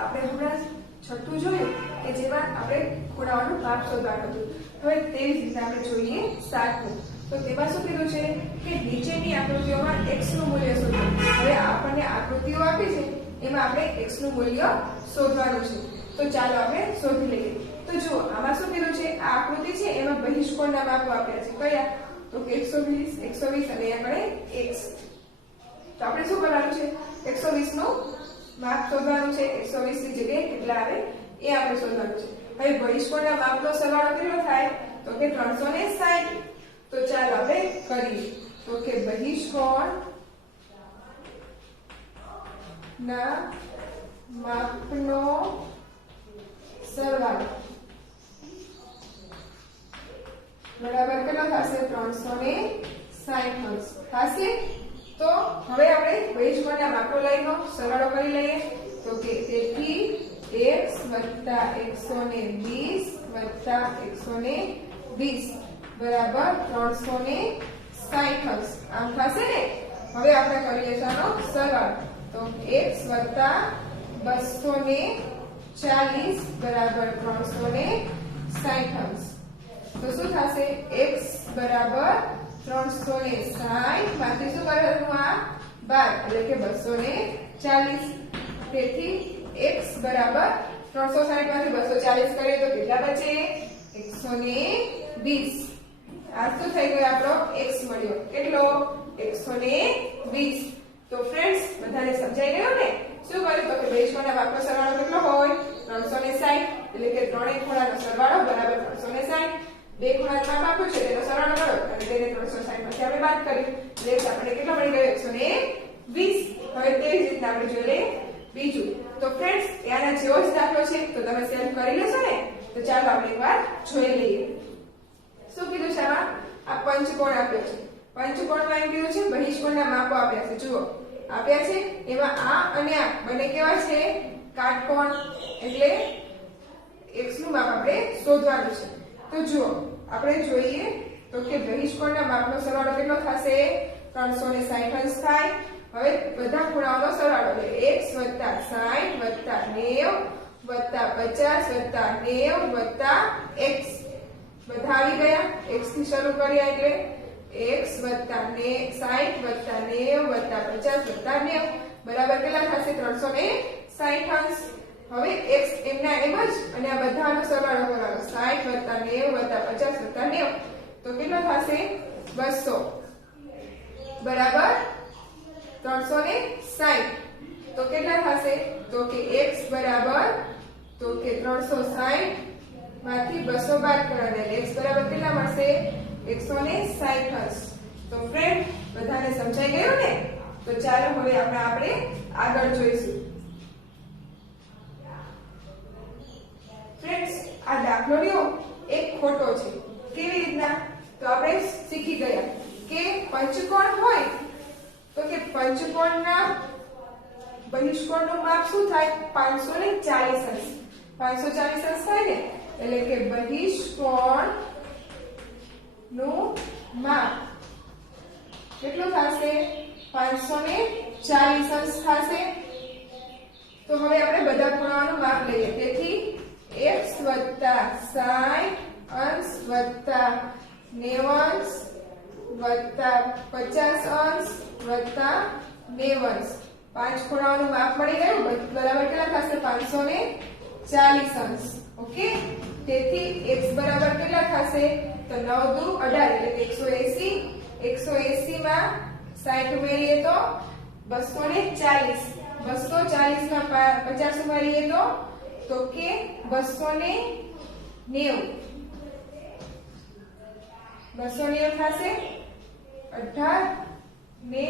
આપણે હમણાં છઠ્ઠું જોયું કે જેમાં આપણે ખૂણાઓનું માપ શોધવાનું હતું. હવે તેવી જ રીતે આપણે જોઈએ 7મું. તો તેમાં શું કીધું છે કે નીચેની આકૃતિઓમાં x નું મૂલ્ય શોધો. હવે આપણને આકૃતિઓ આપી છે એમાં આપણે x નું મૂલ્ય શોધવાનું છે. તો ચાલો આપણે શોધી લઈએ. તો જુઓ આમાં શું કીધું છે, આ આકૃતિ છે એમાં બહિષ્કોણના માપો આપ્યા છે. કયા? તો કે 120, 120 અને આગળ x. તો આપણે શું કરવાનું છે, 120 નું માપ શોધવાનું છે. 120 ની જગ્યાએ કેટલા આવે એ આપણે શોધવાનું છે. હવે બહિષ્કોણના માપનો સરવાળો કેટલો થાય? તો કે 360. તો ચાલો આપણે કરીએ. તો કે બહિષ્કોણ ના માપનો સરવાળો બરાબર કેટલો થશે? 360 થશે. તો હવે આપણે બહિષ્કોણના માપનો લઈનો સરવાળો કરી લઈએ. તો કે તેથી x + 120 + 120 બરાબર 360 આમ થશે ને. હવે આપણે કરીએ ચાલો સરવાળો. તો x + 240 બરાબર 360. તો શું થશે? x બરાબર 360 માંથી શું કરવાનું? આ 12 એટલે કે 240. તેથી x બરાબર 360 માંથી 240 કરીએ તો કેટલા બચે? 120. આ શું થઈ ગયો? આપણો x મળ્યો. કેટલો? 120. તો ફ્રેન્ડ્સ બધાને સમજાઈ ગયો ને? શું કર્યું? તો કે બહિષ્કોણના માપનો સરવાળો કેટલો હોય? 360. એટલે કે ત્રણેય ખૂણાનો સરવાળો બરાબર 360. બે ખૂણાનું માપ આપ્યું છે તેનો સરવાળો કરો અને તેને 360 માંથી આપણે બાદ કર્યું એટલે આપણે કેટલો મળી ગયો? 120. હવે તેવી જ રીતના આપણે જોઈ લઈએ બીજું. તો ફ્રેન્ડ્સ આના જેવો જ દાખલો છે તો તમે સેલ્ફ કરી લેશો ને. તો ચાલો આપણે એકવાર જોઈ લઈએ. શું કીધું છે આમાં? આ પંચકોણ આપ્યો છે. પંચકોણમાં એમ કીધું છે બહિષ્કોણના માપો આપ્યા છે. જુઓ આપ્યા છે એમાં આ અને આ બંને કેવા છે? કાટકોણ. એટલે x નું માપ આપણે શોધવાનું છે. તો જુઓ આપણે જોઈએ તો કે બહિષ્કોણના માપનો સરવાળો કેટલો થશે? 360 અંશ થાય. હવે બધા ખૂણાઓનો સરવાળો એટલે x + 60 + 90 + 50 + 90 + x. બધા આવી ગયા. x થી શરૂ કર્યા એટલે x + 60 + 90 + 50 + 90 બરાબર કેટલા થશે? 360 અંશ. હવે x એમના એમ જ અને આ બધાનો સરવાળો કરવાનો. 60 + 90 + 50 + 90 તો કેટલો થશે? 200 બરાબર 360. તો કેટલા થશે? તો કે x બરાબર તો કે 360 માંથી 200 બાદ કરવાના એટલે x બરાબર કેટલા મળશે? 160 અંશ. તો ફ્રેન્ડ બધાને સમજાઈ ગયું ને? તો ચાલો હવે આપણે આગળ જોઈશું. ફ્રેન્ડ્સ આ દાખલો રહ્યો એક ખોટો છે. કેવી રીતના? તો આપણે શીખી ગયા કે પંચકોણ હોય તો કે પંચકોણના બહિષ્કોણનું માપ શું થાય? 540 અંશ. 540 અંશ થાય ને એટલે કે બહિષ્કોણ નું માપ કેટલું થશે? 540 અંશ થશે. તો હવે આપણે બધા ખૂણાઓનું માપ લઈએ. તેથી x + 60 અંશ + 90 અંશ + 50 અંશ + 90 અંશ. પાંચ ખૂણાઓનું માપ મળી ગયું. બરાબર કેટલા થશે? 540 અંશ. ઓકે. તેથી x બરાબર કેટલા થશે? તો 9 દુ 18 એટલે 180. 180 માં 60 ઉમેરીએ તો 240. 240 માં 50 ઉમેરીએ તો કે 290. 290 થશે. 18 ને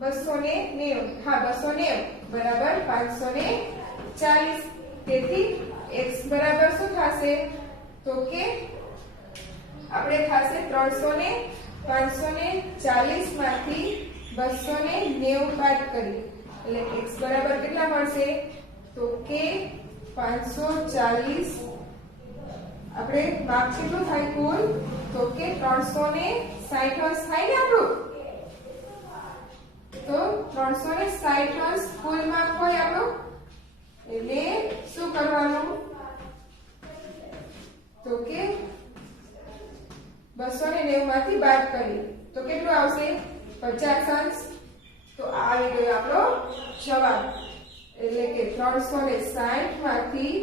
290. હા 290 બરાબર 540. તેથી x બરાબર શું થશે? તો કે આપણે થશે 540 માંથી 290 બાદ કરીએ એટલે x બરાબર કેટલા મળશે? તો કે 540 આપણે માપ કેટલું થાય કુલ? તો કે 360 અંશ થાય ને આપણું. તો 360 અંશ કુલ માપ હોય આપણું. એટલે શું કરવાનું તો કે 290 માંથી બાદ કરીએ તો કેટલું આવશે 50 અંશ તો આવી ગયો આપણો જવાબ એટલે કે 360 માંથી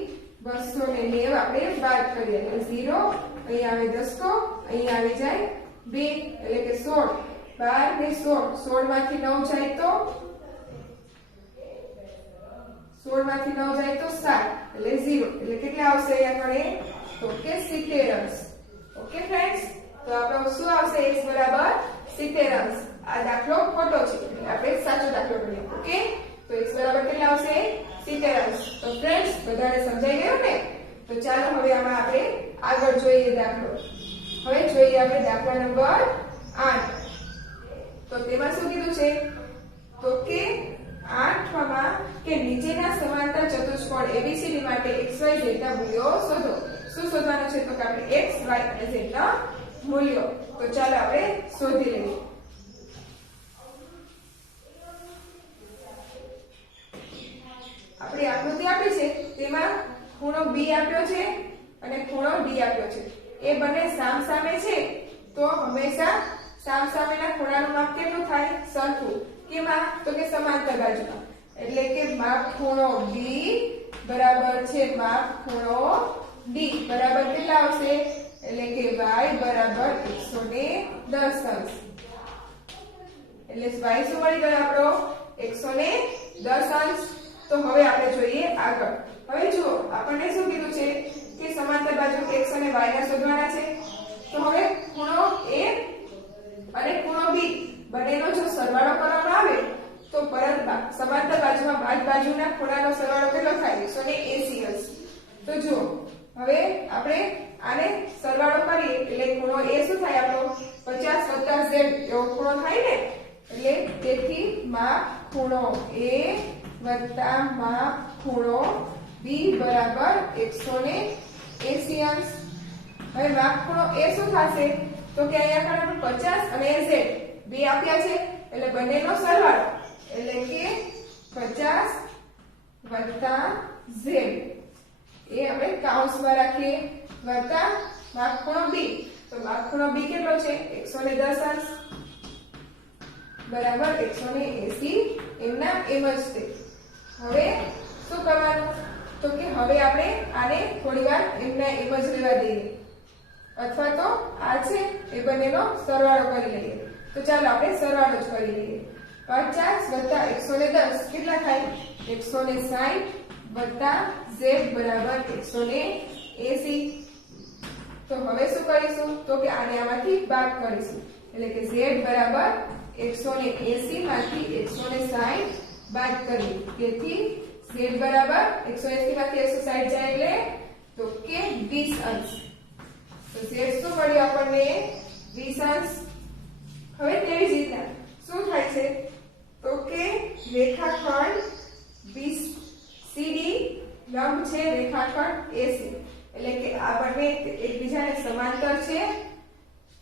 290 આપણે બાદ કરીએ એટલે 0 અહીં આવે 10 અહીં આવી જાય 2 એટલે કે 16 12 ને 16 માંથી 9 જાય તો 16 માંથી 9 જાય તો 7 એટલે 0 એટલે કેટલા આવશે અહીંયા ગણે તો કે 70 અંશ ઓકે ફ્રેન્ડ્સ તો આપણો શું આવશે x બરાબર 70 અંશ આ દાખલો ખોટો છે એટલે આપણે સાચો દાખલો ગણીએ ઓકે તો x બરાબર કેટલા આવશે 70 અંશ તો ફ્રેન્ડ્સ બધાને સમજાઈ ગયું ને તો ચાલો હવે આમાં આપણે આગળ જોઈએ દાખલો હવે જોઈએ આપણે દાખલા નંબર 8 તો તેમાં શું કીધું છે તો કે 8 માં કે નીચેના સમાંતર ચતુષ્કોણ ABCD માટે XYZ ના મૂલ્યો શોધો શું શોધવાનું છે તો કે આપણે x y અને z ના મૂલ્યો તો ચાલો આપણે શોધી લઈએ આપણી આકૃતિ આપી છે તેમાં ખૂણો B આપ્યો છે અને ખૂણો D આપ્યો છે એ બંને સામસામે છે તો હંમેશા સામસામેના ખૂણાનું માપ કેટલું થાય સરખું કેમાં તો કે સમાંતર બાજુમાં એટલે કે માપ ખૂણો B બરાબર છે માપ ખૂણો D બરાબર કેટલા આવશે એટલે કે y બરાબર 110 અંશ એટલે y શું મળી ગયો આપણો 110 અંશ તો હવે આપણે જોઈએ આગળ હવે જુઓ આપણને શું કીધું છે કે સમાંતર બાજુ x અને y ના શોધવાના છે તો હવે ખૂણો A અને ખૂણો B બંનેનો જો સરવાળો કરવામાં આવે તો પરત સમાંતર બાજુમાં બાજુના ખૂણાનો સરવાળો કેટલો થાય 180 અંશ તો જુઓ હવે આપણે આને સરવાળો કરીએ એટલે ખૂણો A શું થાય આપણો 50 z એવો ખૂણો થાય ને એટલે તેથી માપ ખૂણો A વત્તા માપ ખૂણો B બરાબર 180 અંશ હવે માપ ખૂણો A શું થશે તો કે અહીંયા આગળ 50 અને z બે આપ્યા છે એટલે બંનેનો સરવાળો એટલે કે 50 વત્તા z એ આપણે કૌંસમાં રાખીએ વત્તા માપ ખૂણો B તો માપ ખૂણો B કેટલો છે 110 અંશ બરાબર 180 એમના એમ જ છે હવે શું કરવાનું તો કે હવે આપણે આને થોડીવાર એમના એમ જ રહેવા દઈએ અથવા તો આ છે એ બંનેનો સરવાળો કરી લઈએ તો ચાલો આપણે સરવાળો જ કરી લઈએ 50 વત્તા 110 કેટલા થાય 160 વત્તા z બરાબર 180 તો હવે શું કરીશું તો કે આને આમાંથી બાદ કરીશું એટલે કે z બરાબર 180 માંથી 160 બાદ કરીએ તેથી z બરાબર 180 માંથી 160 જાય એટલે તો કે 20 અંશ તો z શું મળ્યું આપણને 20 અંશ હવે તેવી જ રીતના શું થાય છે તો કે રેખાખંડ BCD લંબ છે રેખાખંડ AC એટલે કે આ બંને એકબીજાને સમાંતર છે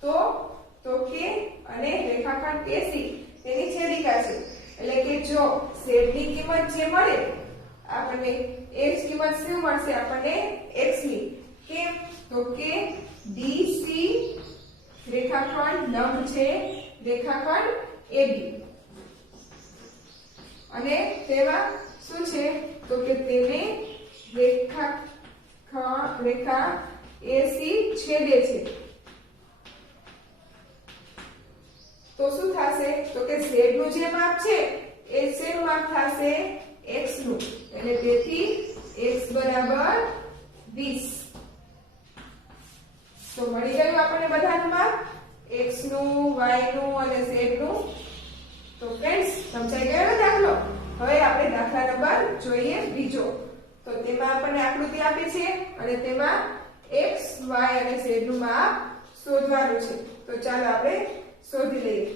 તો કે અને રેખાખંડ AC તેની છેદિકા છે એટલે કે જો z ની કિંમત જે મળે આપણને એ જ કિંમત શું મળશે આપણને x ની કેમ તો કે DC રેખાખંડ લંબ છે રેખાખંડ AB અને તેમાં શું છે તો કે તેને રેખા AC છેદે છે તો શું થશે તો કે z નું જે માપ છે એ શેનું માપ થશે x નું એટલે તેથી x બરાબર 20 તો મળી ગયું આપણને બધાનું માપ x નું y નું અને z નું તો ફ્રેન્ડ્સ સમજાઈ ગયો દાખલો હવે આપણે દાખલા નંબર જોઈએ બીજો તો તેમાં આપણને આકૃતિ આપી છે અને તેમાં x y અને z નું માપ શોધવાનું છે તો ચાલો આપણે શોધી લઈએ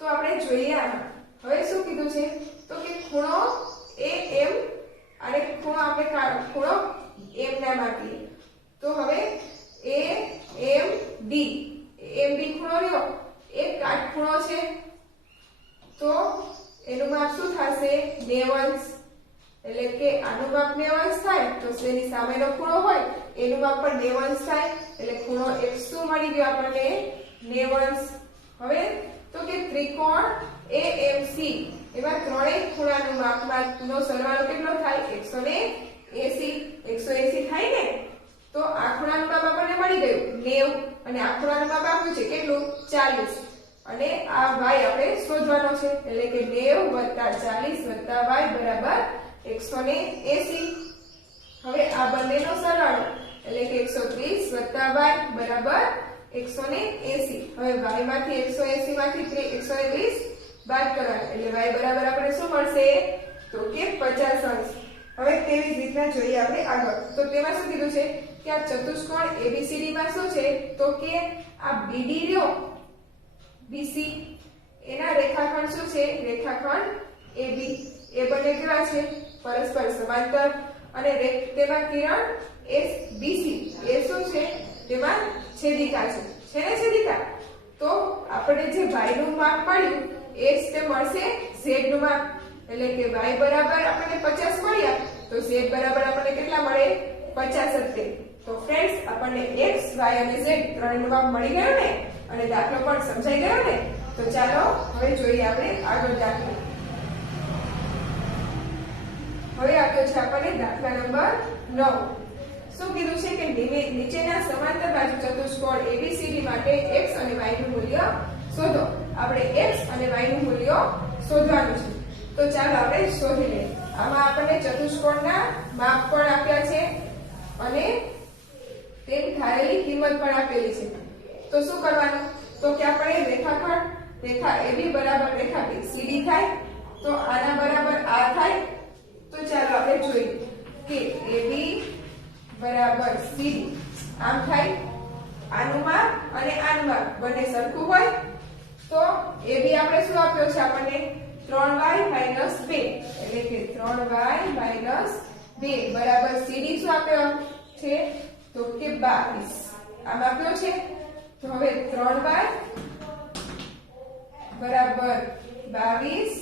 તો આપણે જોઈએ આમાં હવે શું કીધું છે તો કે ખૂણો AM અને ખૂણો આપણે ખૂણો M નામ આપીએ તો હવે AMD AMD ખૂણો રહ્યો એક કાટખૂણો છે તો એનું માપ શું થશે 90 અંશ એટલે કે આનું માપ 90 અંશ થાય તો તેની સામેનો ખૂણો હોય એનું માપ પણ 90 અંશ થાય એટલે ખૂણો x શું મળી ગયો આપણને 90 અંશ। હવે તો કે ત્રિકોણ AMC એમાં ત્રણેય ખૂણાનું માપનો સરવાળો કેટલો થાય 180 થાય ને। તો આ ખૂણાનું માપ આપણને મળી ગયું 90 અને આ ખૂણાનું માપ આપ્યું છે કેટલું 40 અને આ y આપણે શોધવાનો છે એટલે કે 90 + 40 + y બરાબર 180। હવે આ બંનેનો સરવાળો એટલે કે 130 + y બરાબર 180। હવે y માંથી 180 માંથી 130 બાદ કરવાના એટલે y બરાબર આપણે શું મળશે તો કે 50 અંશ। હવે તેવી જ રીતના જોઈએ આપણે આગળ। તો તેમાં શું કીધું છે કે આ ચતુષ્કોણ ABCD માં શું છે તો કે આ BD રહ્યો BC એના રેખાખંડ શું છે રેખાખંડ AB એ બંને કેવા છે પરસ્પર સમાંતર અને તેમાં કિરણ SBC એ શું છે તેમાં છેદિકા છે ને છેદિકા। તો આપણે જે y નું માપ મળ્યું એ જ તે મળશે z નું માપ એટલે કે y બરાબર આપણને 50 મળ્યા તો z બરાબર આપણને કેટલા મળે 75। તો ફ્રેન્ડ્સ આપણને x y અને z ત્રણેયનું માપ મળી ગયું ને અને દાખલો પણ સમજાઈ ગયો ને। તો ચાલો હવે જોઈએ આપણે આગળ દાખલો। હવે આપ્યો છે આપણને દાખલા નંબર 9। શું કીધું છે કે નીચેના સમાંતર બાજુ ચતુષ્કોણ ABCD માટે x અને y નું મૂલ્ય શોધો। આપણે x અને y નું મૂલ્ય શોધવાનું છે તો ચાલો આપણે શોધી લઈએ। આમાં આપણને ચતુષ્કોણના માપ પણ આપ્યા છે અને તેની ધારેલી કિંમત પણ આપેલી છે। તો શું કરવાનું તો કે આપણે રેખાખંડ રેખા AB બરાબર રેખા BCD થાય તો આના બરાબર આ થાય। તો ચાલો આપણે જોઈએ કે AB બરાબર CD આમ થાય। આનું માપ અને આનું માપ બંને સરખું હોય તો AB આપણે શું આપ્યો છે આપણને 3y - 2 એટલે કે 3y - 2 બરાબર CD શું આપ્યો છે તો કે 22 આમ આપ્યો છે। તો હવે 3y બરાબર 22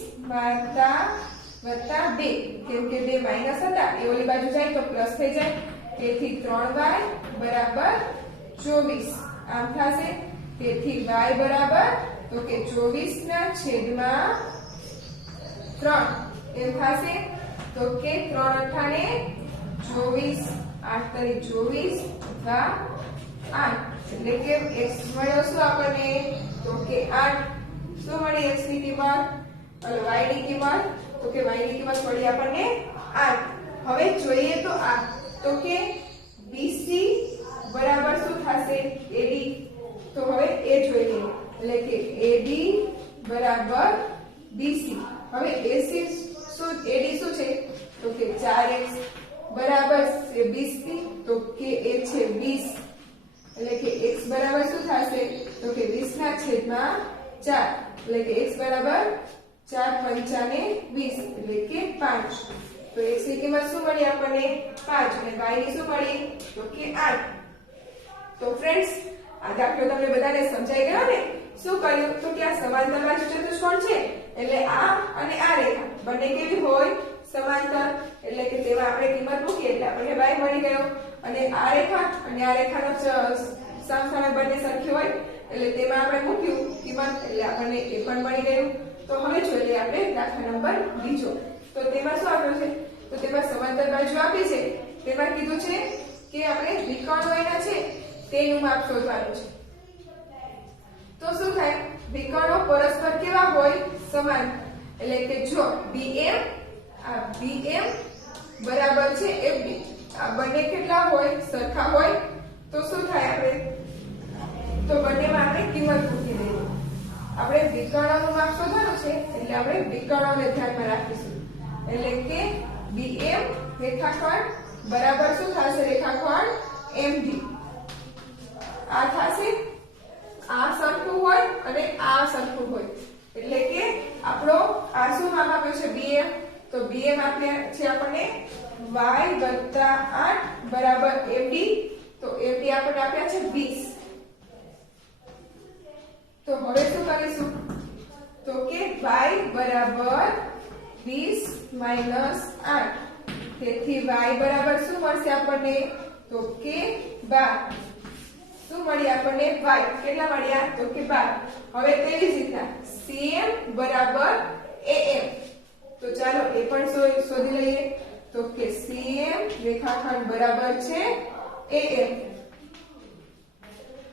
વત્તા 2 કેમ કે 2 માઈનસ હતા એ ઓલી બાજુ જાય તો પ્લસ થઈ જાય તેથી 3y બરાબર 24 આમ થશે। તેથી y બરાબર તો કે 24 ના છેદમાં 3 એમ થશે। તો કે 3 અઠાને 24 8 તરી 24 વત્તા 8 એટલે કે x મળ્યો શું આપણને તો કે 8 શું મળી x ની કિંમત અને y ની કિંમત તો કે y ની કિંમત મળી આપણને 8। હવે જોઈએ તો આ તો કે BC બરાબર શું થશે AD તો હવે એ જોઈ લઈએ એટલે કે AD બરાબર BC। હવે AC શું AD શું છે તો કે 4x બરાબર છે 20 તો કે એ છે 20 એટલે કે x બરાબર શું થશે તો કે 20 ના છેદમાં 4 એટલે કે x બરાબર 4 પંચાને 20 એટલે કે 5। તો x ની કિંમત શું મળી આપણને 5 અને y ની શું મળી તો કે 8। તો ફ્રેન્ડ્સ આ દાખલો તમને બધાને સમજાઈ ગયો ને। શું કર્યું તો કે આ સમાંતર બાજુ ચતુષ્કોણ છે એટલે આ અને આ રેખા બંને કેવી હોય સમાંતર એટલે કે તેમાં આપણે કિંમત મૂકીએ એટલે આપણને y મળી ગયો અને આ રેખા અને આ રેખાનો સામસામે બંને સરખી હોય એટલે તેમાં આપણે મૂક્યું કિંમત એટલે આપણને એ પણ મળી ગયું। તો હવે જોઈએ આપણે દાખલા નંબર બીજો। તો તેમાં શું આપ્યું છે તો તેમાં સમાંતર બાજુ આપી છે તેમાં કીધું છે કે આપણે વિકર્ણો એના છે તેનું માપ શોધવાનું છે। તો શું થાય વિકર્ણો પરસ્પર કેવા હોય સમાન એટલે કે જો BM આ BM બરાબર છે FB આ બંને કેટલા હોય સરખા હોય તો શું થાય આપણે તો બંનેમાં આપણે કિંમત મૂકી દઈએ। આપણે વિકર્ણોનું માપ શોધવાનું છે એટલે આપણે વિકર્ણોને ધ્યાનમાં રાખીશું એટલે કે BM રેખાખંડ બરાબર શું થશે રેખાખંડ MD આ થશે આ સરખું હોય અને આ સરખું હોય એટલે કે આપણો આ શું માપ આપ્યું છે BM તો BM આપ્યા છે આપણને y + 8 બરાબર MD તો MD આપણને આપ્યા છે 20। તો હવે શું કરીશું તો કે y બરાબર 20 - 8 તેથી y બરાબર શું મળશે આપણને? તો કે 12. શું મળી આપણને? y. કેટલા મળ્યા? તો કે 12. હવે તેવી જ રીતના cm બરાબર am. તો ચાલો એ પણ શોધી લઈએ. તો કે cm રેખાખંડ બરાબર છે am.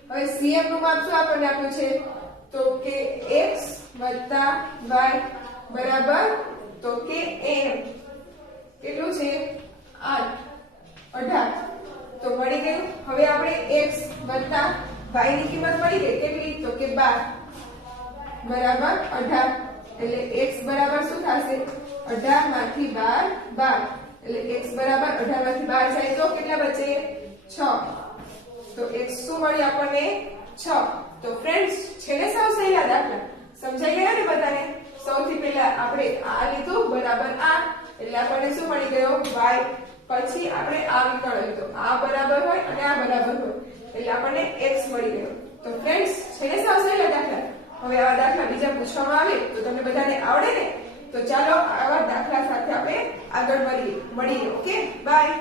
હવે cm નું માપ શું આપણને આપ્યું છે? તો કે x વત્તા y બરાબર તો કે am. કેટલું છે? 18. તો મળી ગયું. હવે આપણે x વત્તા y ની કિંમત મળી ગઈ. કેટલી? તો કે 12 બરાબર 18. એટલે x બરાબર શું થશે? 18 માંથી 12 એટલે x બરાબર 18 માંથી 12 જાય તો કેટલા બચે? 6. તો x શું મળી આપણને? 6. તો ફ્રેન્ડ્સ છેલ્લે સાવ સહેલા દાખલા સમજાઈ ગયા ને બધાને? સૌથી પહેલા આપણે આ લીધું બરાબર આ એટલે આપણને શું મળી ગયો? y. પછી આપણે આ વિકળાયું તો આ બરાબર હોય અને આ બરાબર હોય એટલે આપણને x મળી ગયો. તો ફ્રેન્ડ્સ છેલ્લે સાવ સહેલા દાખલા. હવે આવા દાખલા બીજા પૂછવામાં આવે તો તમને બધાને આવડે ને? તો ચાલો આવા દાખલા સાથે આપણે આગળ મળીએ. Okay bye.